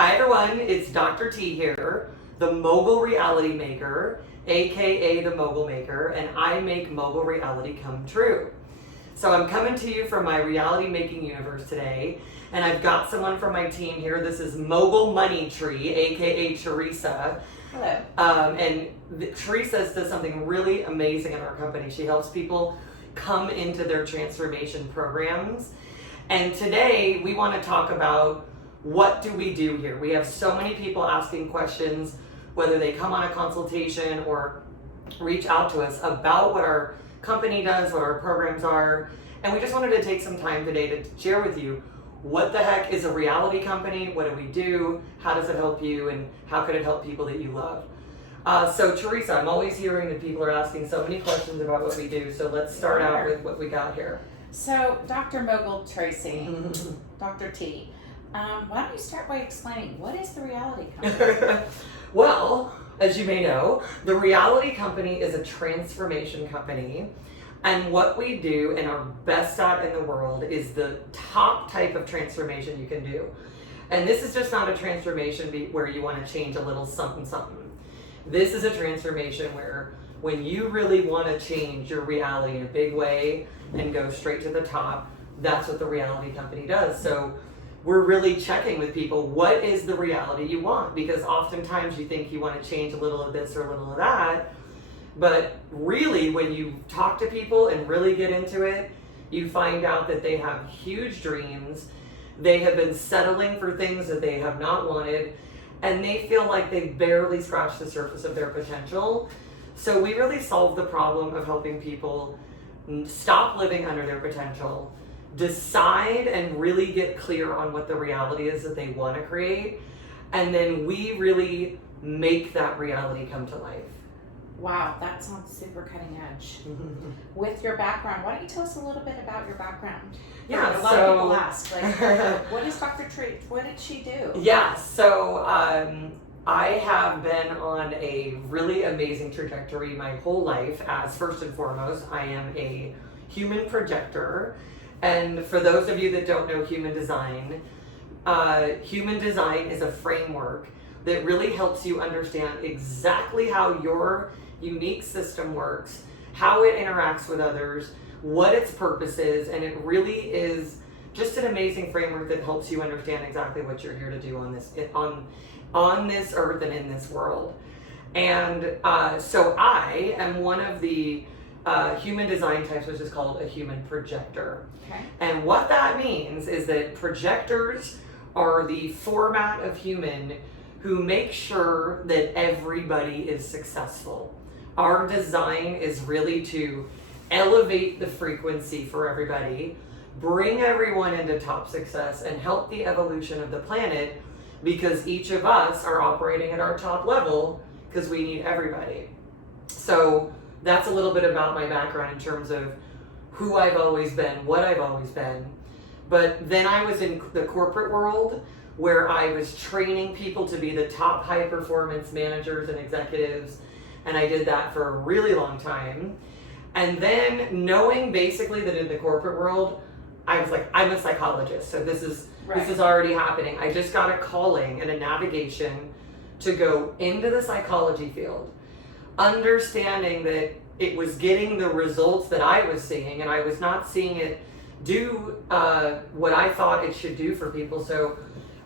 Hi everyone, it's Dr. T here, the Mogul Reality Maker, aka the Mogul Maker, and I make Mogul reality come true. So I'm coming to you from my reality making universe today, and I've got someone from my team here. This is Mogul Money Tree, aka Teresa. Hello. Teresa does something really amazing in our company. She helps people come into their transformation programs. And today we want to talk about what do we do here. We have so many people asking questions, whether they come on a consultation or reach out to us about what our company does, what our programs are. And we just wanted to take some time today to share with you what the heck is a reality company, what do we do, how does it help you, and how could it help people that you love. So Teresa, I'm always hearing that people are asking so many questions about what we do, so let's start out with what we got here. So Dr. Mogul Tracy, Dr. T, why don't you start by explaining what is the reality company? Well, as you may know, the reality company is a transformation company. And what we do and are best at in the world is the top type of transformation you can do. And this is just not a transformation where you want to change a little something, something. This is a transformation where when you really want to change your reality in a big way and go straight to the top, that's what the reality company does. So we're really checking with people, what is the reality you want? Because oftentimes you think you want to change a little of this or a little of that. But really, when you talk to people and really get into it, you find out that they have huge dreams. They have been settling for things that they have not wanted, and they feel like they've barely scratched the surface of their potential. So we really solve the problem of helping people stop living under their potential, decide and really get clear on what the reality is that they want to create, and then we really make that reality come to life. Wow, that sounds super cutting edge. With your background, why don't you tell us a little bit about your background? Yeah, a lot of people ask, like, what is Dr. Tree? What did she do? Yeah, so I have been on a really amazing trajectory my whole life. As first and foremost, I am a human projector. And for those of you that don't know human design is a framework that really helps you understand exactly how your unique system works, how it interacts with others, what its purpose is, and it really is just an amazing framework that helps you understand exactly what you're here to do on this earth and in this world. And so I am one of the human design types, which is called a human projector. Okay. And what that means is that projectors are the format of human who make sure that everybody is successful. Our design is really to elevate the frequency for everybody, bring everyone into top success, and help the evolution of the planet, because each of us are operating at our top level because we need everybody. So that's a little bit about my background in terms of who I've always been, what I've always been. But then I was in the corporate world where I was training people to be the top high performance managers and executives. And I did that for a really long time. And then knowing basically that in the corporate world, I was like, I'm a psychologist. So this is already happening. I just got a calling and a navigation to go into the psychology field, understanding that it was getting the results that I was seeing, and I was not seeing it do what I thought it should do for people. So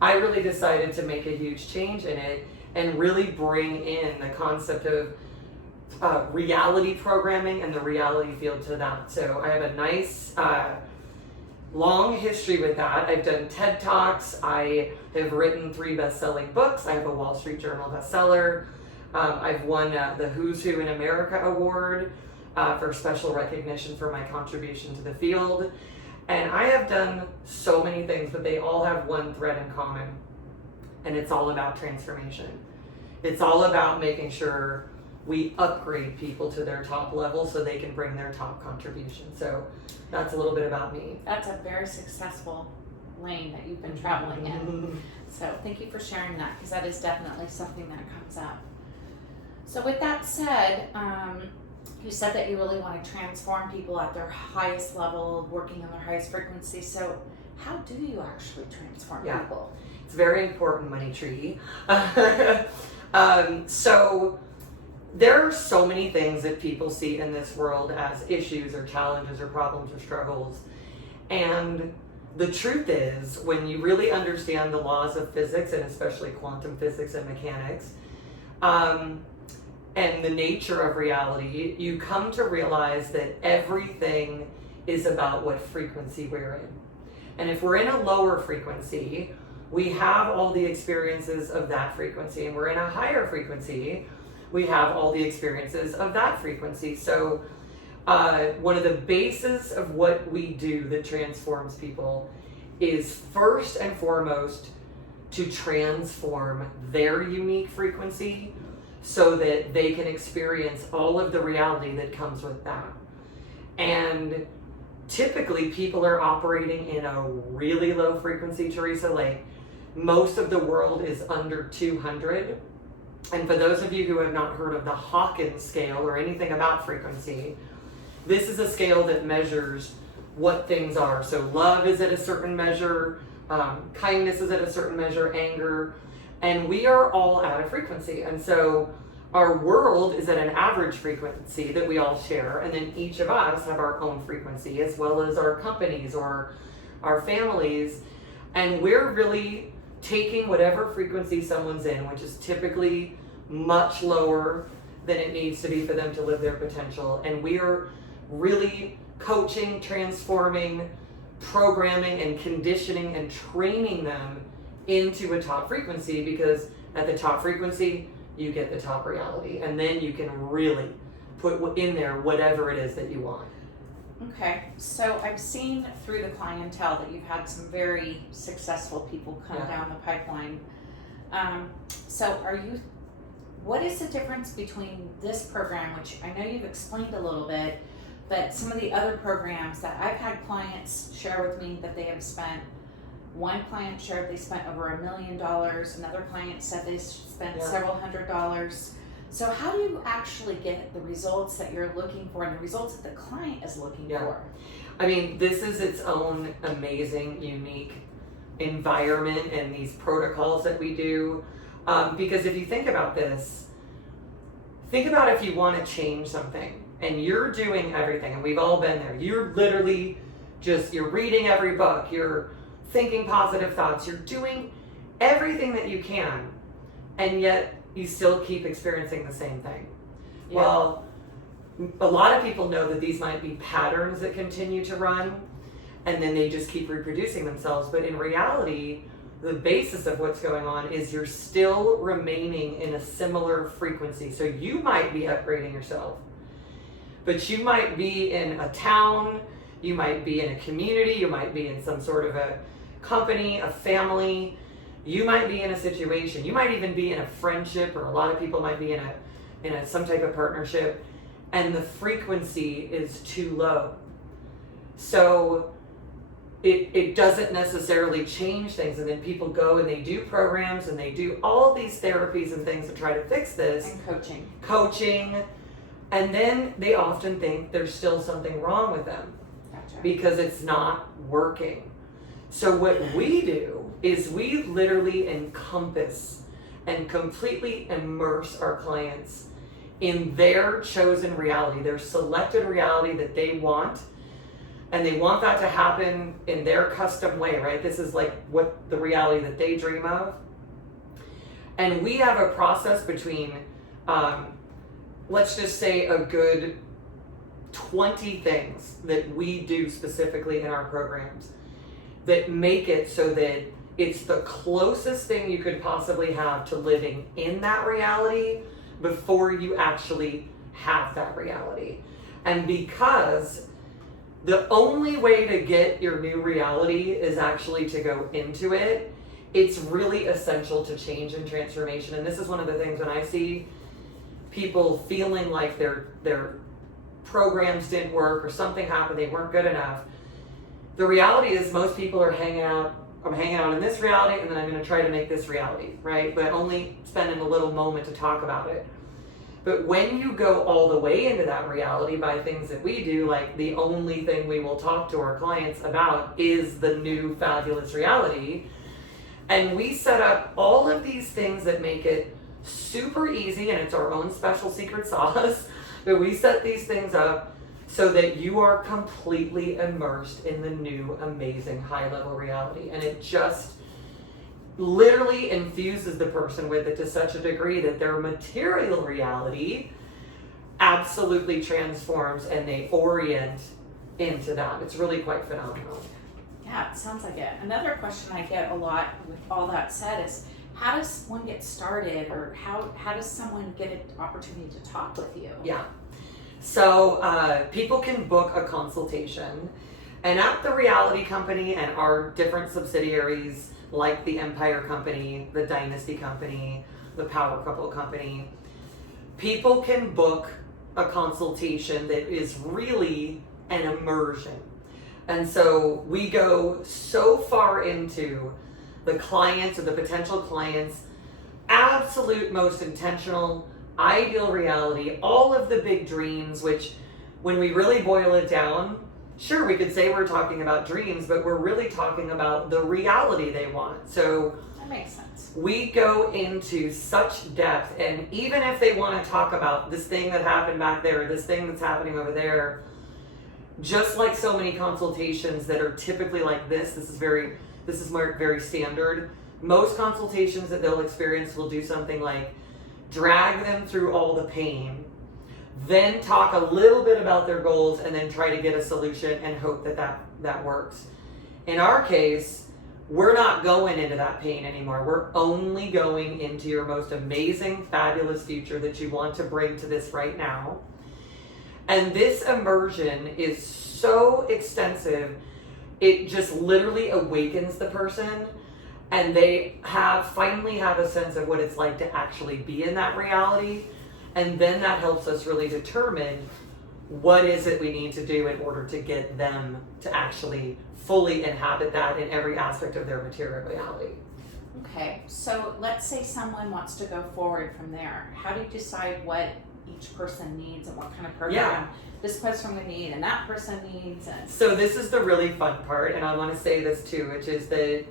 I really decided to make a huge change in it and really bring in the concept of reality programming and the reality field to that. So I have a nice long history with that. I've done TED Talks. I have written 3 best-selling books. I have a Wall Street Journal bestseller. I've won the Who's Who in America award for special recognition for my contribution to the field. And I have done so many things, but they all have one thread in common. And it's all about transformation. It's all about making sure we upgrade people to their top level so they can bring their top contribution. So that's a little bit about me. That's a very successful lane that you've been traveling in. So thank you for sharing that, because that is definitely something that comes up. So with that said, you said that you really want to transform people at their highest level, working on their highest frequency. So how do you actually transform people? It's very important, money tree. So there are so many things that people see in this world as issues or challenges or problems or struggles. And the truth is, when you really understand the laws of physics, and especially quantum physics and mechanics, and the nature of reality, you come to realize that everything is about what frequency we're in. And if we're in a lower frequency, we have all the experiences of that frequency, and we're in a higher frequency, we have all the experiences of that frequency. So one of the bases of what we do that transforms people is first and foremost to transform their unique frequency so that they can experience all of the reality that comes with that. And typically people are operating in a really low frequency, Teresa. Like, most of the world is under 200. And for those of you who have not heard of the Hawkins scale or anything about frequency, this is a scale that measures what things are. So love is at a certain measure, kindness is at a certain measure, anger, and we are all at a frequency. And so our world is at an average frequency that we all share, and then each of us have our own frequency, as well as our companies or our families. And we're really taking whatever frequency someone's in, which is typically much lower than it needs to be for them to live their potential, and we are really coaching, transforming, programming, and conditioning and training them into a top frequency, because at the top frequency you get the top reality, and then you can really put in there whatever it is that you want. Okay, so I've seen through the clientele that you've had some very successful people come down the pipeline. What is the difference between this program, which I know you've explained a little bit, but some of the other programs that I've had clients share with me that they have spent, one client shared they spent over $1 million, another client said they spent several $100s. So how do you actually get the results that you're looking for and the results that the client is looking for? I mean, this is its own amazing, unique environment and these protocols that we do. Because if you think about this, think about if you want to change something and you're doing everything, and we've all been there. You're literally you're reading every book, you're thinking positive thoughts, you're doing everything that you can, and yet you still keep experiencing the same thing. Yeah. Well, a lot of people know that these might be patterns that continue to run, and then they just keep reproducing themselves. But in reality, the basis of what's going on is you're still remaining in a similar frequency. So you might be upgrading yourself, but you might be in a town, you might be in a community, you might be in some sort of a company, a family, you might be in a situation, you might even be in a friendship, or a lot of people might be in a some type of partnership, and the frequency is too low. So it doesn't necessarily change things, and then people go and they do programs and they do all these therapies and things to try to fix this. And coaching, and then they often think there's still something wrong with them. Gotcha. Because it's not working. So what we do is we literally encompass and completely immerse our clients in their chosen reality, their selected reality that they want. And they want that to happen in their custom way, right? This is like what the reality that they dream of. And we have a process between, let's just say, a good 20 things that we do specifically in our programs that make it so that it's the closest thing you could possibly have to living in that reality before you actually have that reality. And because the only way to get your new reality is actually to go into it, it's really essential to change and transformation. And this is one of the things when I see people feeling like their programs didn't work or something happened, they weren't good enough. The reality is most people are hanging out in this reality, and then I'm going to try to make this reality, right? But only spending a little moment to talk about it. But when you go all the way into that reality by things that we do, like the only thing we will talk to our clients about is the new fabulous reality, And we set up all of these things that make it super easy, and it's our own special secret sauce, but we set these things up so that you are completely immersed in the new, amazing, high-level reality. And it just literally infuses the person with it to such a degree that their material reality absolutely transforms and they orient into that. It's really quite phenomenal. Yeah, it sounds like it. Another question I get a lot with all that said is, how does one get started, or how does someone get an opportunity to talk with you? Yeah. So people can book a consultation, and at the reality company and our different subsidiaries like the Empire Company, the Dynasty Company, the Power Couple Company, people can book a consultation that is really an immersion. And so we go so far into the clients or the potential clients' absolute most intentional, ideal reality, all of the big dreams, which when we really boil it down, sure, we could say we're talking about dreams, but we're really talking about the reality they want. So that makes sense. We go into such depth, and even if they want to talk about this thing that happened back there, this thing that's happening over there, just like so many consultations that are typically like this is very standard. Most consultations that they'll experience will do something like drag them through all the pain, then talk a little bit about their goals, and then try to get a solution and hope that works. In our case, we're not going into that pain anymore. We're only going into your most amazing, fabulous future that you want to bring to this right now. And this immersion is so extensive, it just literally awakens the person, and they finally have a sense of what it's like to actually be in that reality. And then that helps us really determine what is it we need to do in order to get them to actually fully inhabit that in every aspect of their material reality. Okay, so let's say someone wants to go forward from there. How do you decide what each person needs and what kind of program this person would need and that person needs? And so this is the really fun part, and I want to say this too, which is that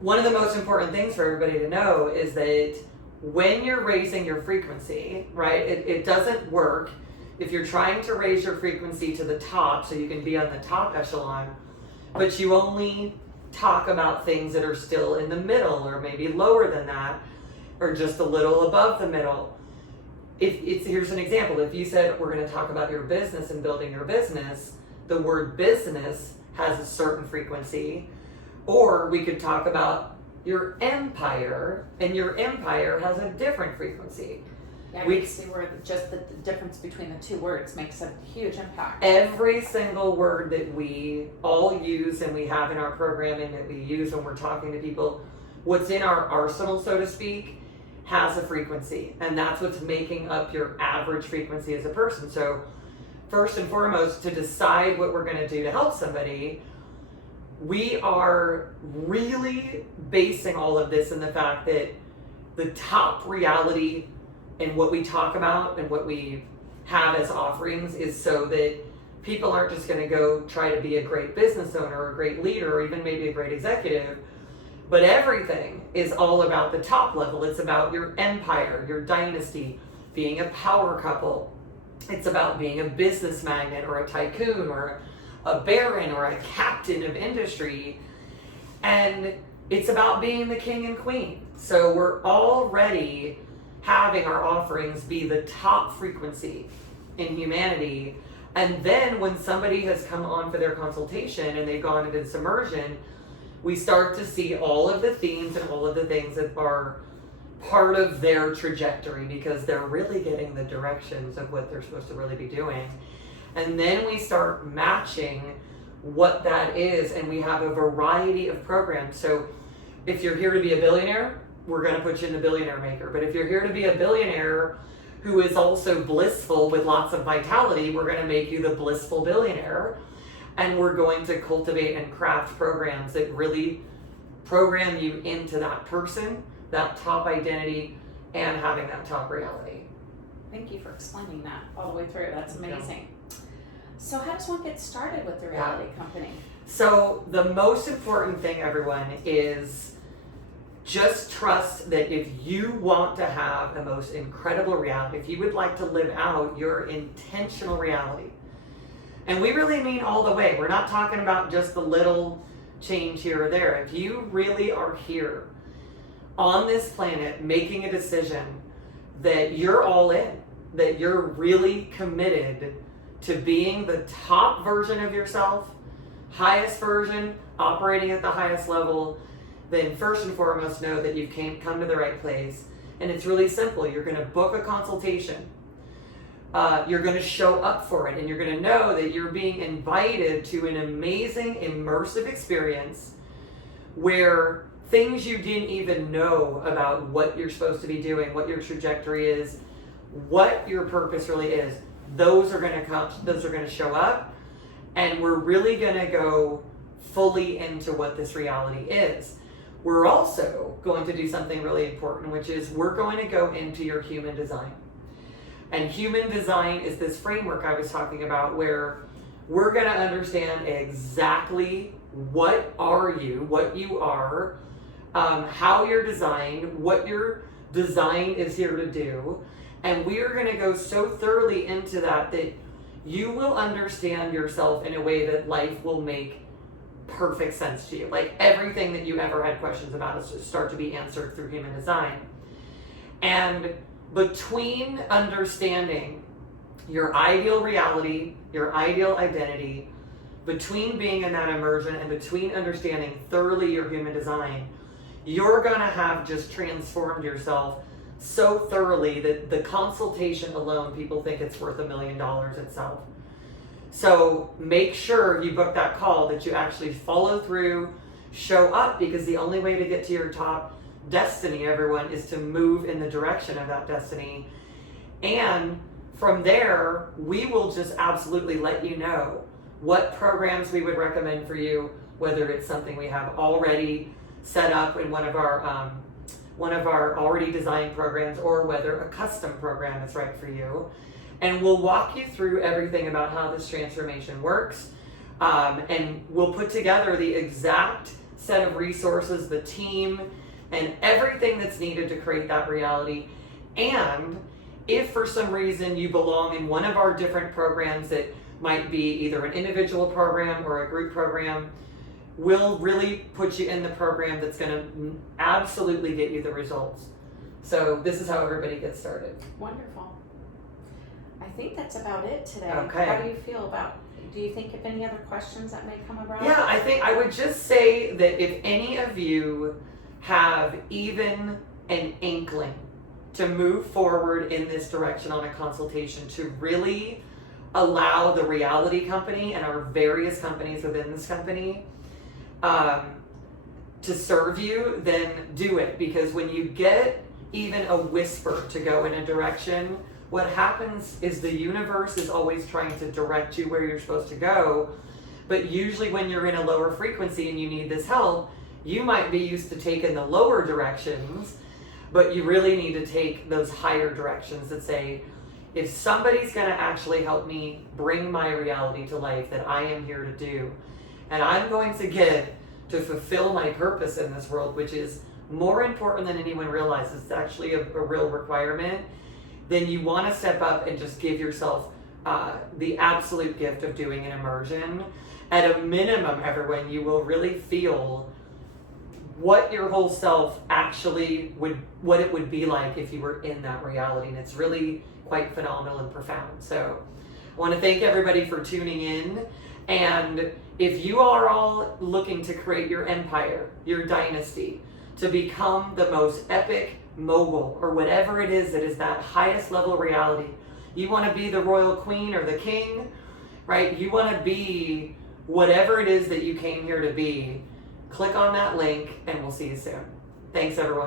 one of the most important things for everybody to know is that when you're raising your frequency, right, it doesn't work if you're trying to raise your frequency to the top so you can be on the top echelon, but you only talk about things that are still in the middle or maybe lower than that or just a little above the middle. Here's an example. If you said we're going to talk about your business and building your business, the word business has a certain frequency, or we could talk about your empire, and your empire has a different frequency. Yeah, we can see where just the difference between the two words makes a huge impact. Every single word that we all use and we have in our programming that we use when we're talking to people, what's in our arsenal, so to speak, has a frequency, and that's what's making up your average frequency as a person. So first and foremost, to decide what we're going to do to help somebody, we are really basing all of this in the fact that the top reality and what we talk about and what we have as offerings is so that people aren't just going to go try to be a great business owner or a great leader or even maybe a great executive, but everything is all about the top level. It's about your empire, your dynasty, being a power couple. It's about being a business magnate or a tycoon or a baron or a captain of industry. And it's about being the king and queen. So we're already having our offerings be the top frequency in humanity. And then when somebody has come on for their consultation and they've gone into this immersion, we start to see all of the themes and all of the things that are part of their trajectory, because they're really getting the directions of what they're supposed to really be doing. And then we start matching what that is, and we have a variety of programs. So if you're here to be a billionaire, we're going to put you in the billionaire maker. But if you're here to be a billionaire who is also blissful with lots of vitality, we're going to make you the blissful billionaire. And we're going to cultivate and craft programs that really program you into that person, that top identity, and having that top reality. Thank you for explaining that all the way through. That's amazing. So how does one get started with the reality company? So the most important thing, everyone, is just trust that if you want to have the most incredible reality, if you would like to live out your intentional reality, and we really mean all the way. We're not talking about just the little change here or there. If you really are here on this planet making a decision that you're all in, that you're really committed to being the top version of yourself, highest version, operating at the highest level, then first and foremost know that you've come to the right place. And it's really simple. You're going to book a consultation. You're going to show up for it, and you're going to know that you're being invited to an amazing, immersive experience where things you didn't even know about what you're supposed to be doing, what your trajectory is, what your purpose really is, those are going to come, those are going to show up, and we're really going to go fully into what this reality is. We're also going to do something really important, which is we're going to go into your human design. And human design is this framework I was talking about where we're going to understand exactly what are you, what you are, how you're designed, what your design is here to do. And we are going to go so thoroughly into that that you will understand yourself in a way that life will make perfect sense to you. Like everything that you ever had questions about is just start to be answered through human design. And between understanding your ideal reality, your ideal identity, between being in that immersion and between understanding thoroughly your human design, you're going to have just transformed yourself so thoroughly that the consultation alone, people think it's worth $1 million itself. So make sure you book that call, that you actually follow through, show up, because the only way to get to your top destiny, everyone, is to move in the direction of that destiny. And from there, we will just absolutely let you know what programs we would recommend for you, whether it's something we have already set up in one of our already designed programs, or whether a custom program is right for you. And we'll walk you through everything about how this transformation works. And we'll put together the exact set of resources, the team, and everything that's needed to create that reality. And if for some reason you belong in one of our different programs that might be either an individual program or a group program, we'll really put you in the program that's going to absolutely get you the results. So this is how everybody gets started. Wonderful. I think that's about it today. Okay. How do you feel about, do you think of any other questions that may come about? Yeah, I think I would just say that if any of you have even an inkling to move forward in this direction on a consultation, to really allow the reality company and our various companies within this company to serve you, then do it. Because when you get even a whisper to go in a direction, what happens is the universe is always trying to direct you where you're supposed to go. But usually when you're in a lower frequency and you need this help, you might be used to taking the lower directions, but you really need to take those higher directions that say, if somebody's going to actually help me bring my reality to life that I am here to do, and I'm going to get to fulfill my purpose in this world, which is more important than anyone realizes, it's actually a real requirement, then you want to step up and just give yourself the absolute gift of doing an immersion. At a minimum, everyone, you will really feel what your whole self actually what it would be like if you were in that reality. And it's really quite phenomenal and profound. So I want to thank everybody for tuning in. And if you are all looking to create your empire, your dynasty, to become the most epic mogul, or whatever it is that is that highest level reality, you want to be the royal queen or the king, right? You want to be whatever it is that you came here to be. Click on that link and we'll see you soon. Thanks, everyone.